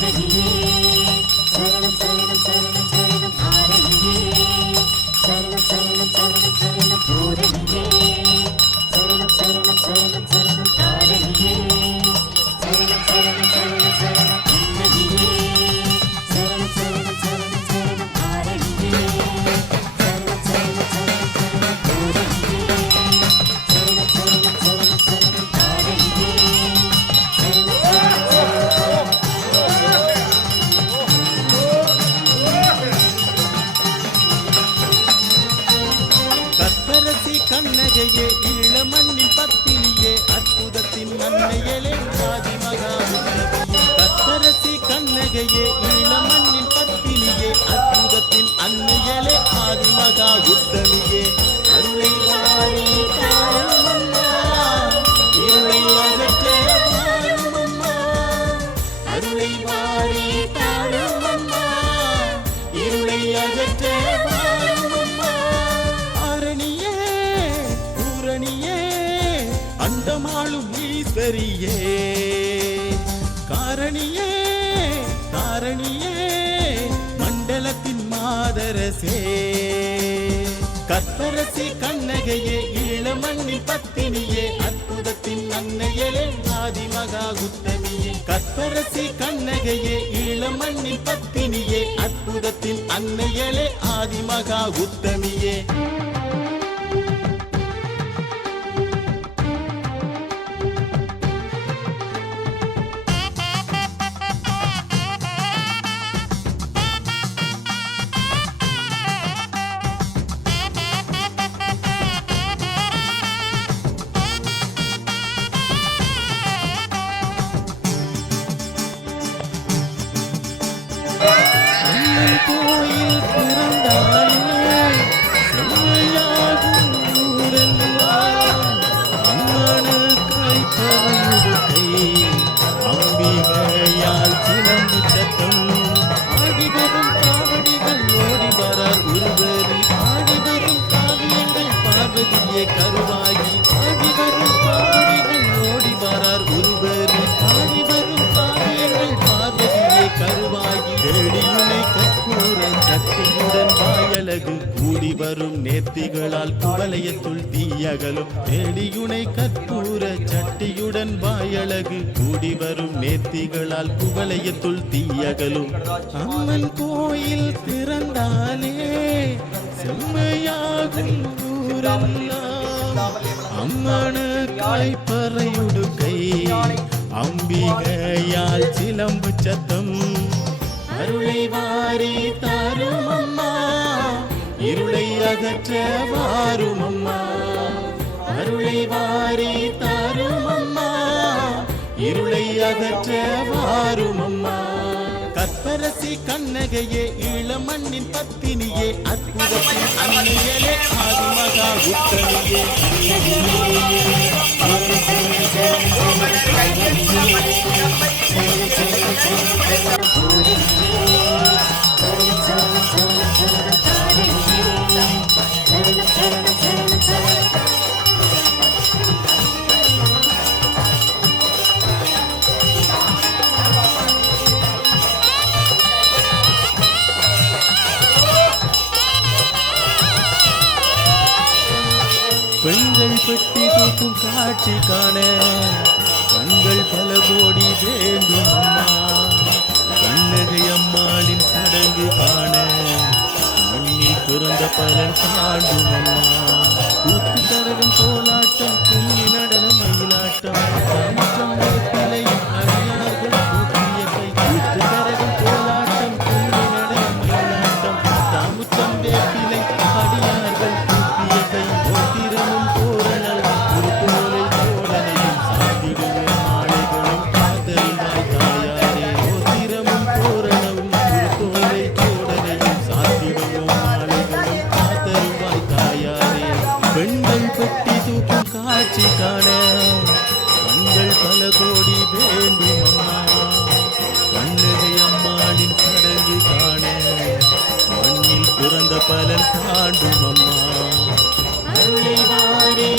கண்ணகியே கண்ணையலே அன்னையலே ஆதிமகா உத்தமியே கற்பரசி கண்ணகையே ஈழமண்ணின் பத்தினியே அற்புதத்தின் அன்னையலே ஆதி மகா உத்தமியே. அருளை அருளை வாரி அண்டமாளும் ஈஸ்வரியே. காரணியே காரணியே மண்டலத்தின் மாதரசே. கற்பரசி கண்ணகையே ஈழமண்ணின் பத்தினியே அற்புதத்தின் அன்னையலே ஆதிமகா உத்தமியே கற்பரசி கண்ணகையே ஈழமண்ணின் பத்தினியே அற்புதத்தின் அன்னையலே ஆதிமகா உத்தமியே கோயில் பிறந்தாலே செம்மையாகும் ஊரெல்லாம் அம்மனுக்காய் தலையுடுக்கை அம்பிகையால் சிலம்பு சத்தம் ஆடி வரும் காவடிகள் ஓடி வரார் உருவரி ஆடி வரும் காவியங்கள் பார்வதியே கருவாகி வரும் நேர்த்திகளால் குவலயத்துள் தீயகலும். தேடியுனை கற்பூர சட்டியுடன் வாயழகு. கூடி வரும் நேர்த்திகளால் குவலயத்துள் தீயகலும். அம்மன் கோயில் திறந்தாலே செம்மையாகும் ஊரெல்லாம். அம்மனுக்காய் பறையுடுக்கை. அம்பிகையால் சிலம்பு சத்தம். அருளை வாரி தரும் அம்மா. இருளை அகற்ற வாரும் அம்மா அருளை வாரி தாரும் அம்மா இருளை அகற்ற வாரும் அம்மா கற்பரசி கண்ணகையே ஈழமண்ணின் பத்தினியே அற்புதத்தின் அன்னையலே ஆதிமகா உத்தனியே காட்சி காண கண்கள் பல கோடி வேண்டும் அம்மா. கண்ணகை அம்மாளின் சடங்கு காண மண்ணில் பிறந்த பலன் காண்டும் அம்மா. கூத்து தரகம் கோலாட்டம் கண்கள் பல கோடி வேண்டும் அம்மா கண்ணகை அம்மாளின் சடங்கு காண மண்ணில் பிறந்த பலன் காண்டும் அம்மா அருளை வாரி